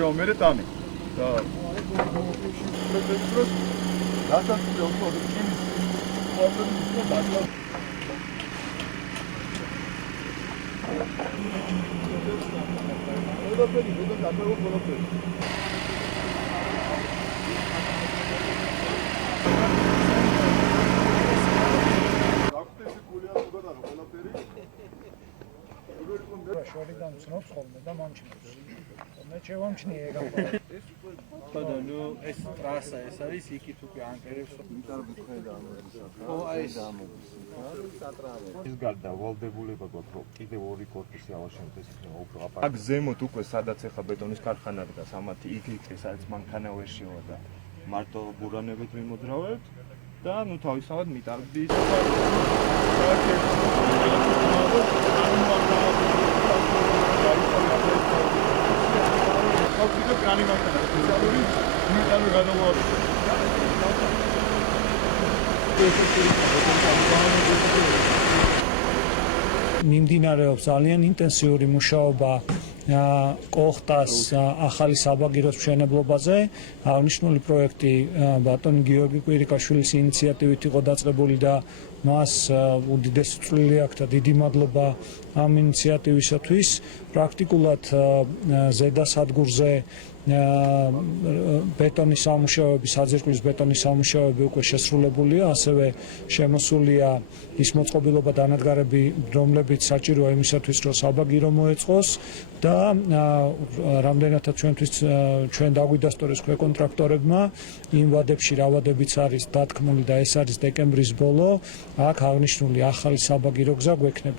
მორჩევა მერე ტანი. და დასასრულე უფრო იმის პრობლემის და დაკლა ყველაფერი მე და დაკლა ყველაფერი შორიდან ცნობს ხოლმე და მომჩნევს. მე შევამჩნიე ეგ ახლა. ხოდა ნუ ეს ტრასა ეს არის იქით უკვე ანკერებს. ის გარდა ვალდებულება გვაქვს რომ კიდევ ორი კორპუსი ავაშენოთ ეს იქნება უფრო აპარატი. აქ ზემოთ უკვე სადაც ეხა ბეტონის ქარხანა დგას ამათი იქ სადაც მანქანა ვერ შევა და მარტო ბურანებით მიმოძრავებთ და ნუ თავისთავად მიტარგდით. ხალხი კრანი მანქანა სპეციალური უნიკალური გადავალება. მიმდინარეობს ძალიან ინტენსიური მუშაობა კოხტას ახალი საბაგიროს მშენებლობაზე. აღნიშნული პროექტი ბატონი გიორგი კვირიკაშვილის ინიციატივით იყო დაწყებული და მას უდიდესი წვლილი აქვს და დიდი მადლობა ამ ინიციატივისათვის. პრაქტიკულად ზედა სადგურზე ბეტონის სამუშაოები, საძირკვლის ბეტონის სამუშაოები უკვე შესრულებულია, ასევე შემოსულია ის მოწყობილობა დანადგარები, რომლებიც საჭიროა იმისათვის, რომ საბაგირო მოეწყოს და რამდენადაც ჩვენ დაგვიდასტურეს ქვეკონტრაქტორებმა იმ ვადებში რა ვადებიც არის დათქმული და ეს არის დეკემბრის ბოლო, აქ აღნიშნული ახალი საბაგირო გზა გვექნება.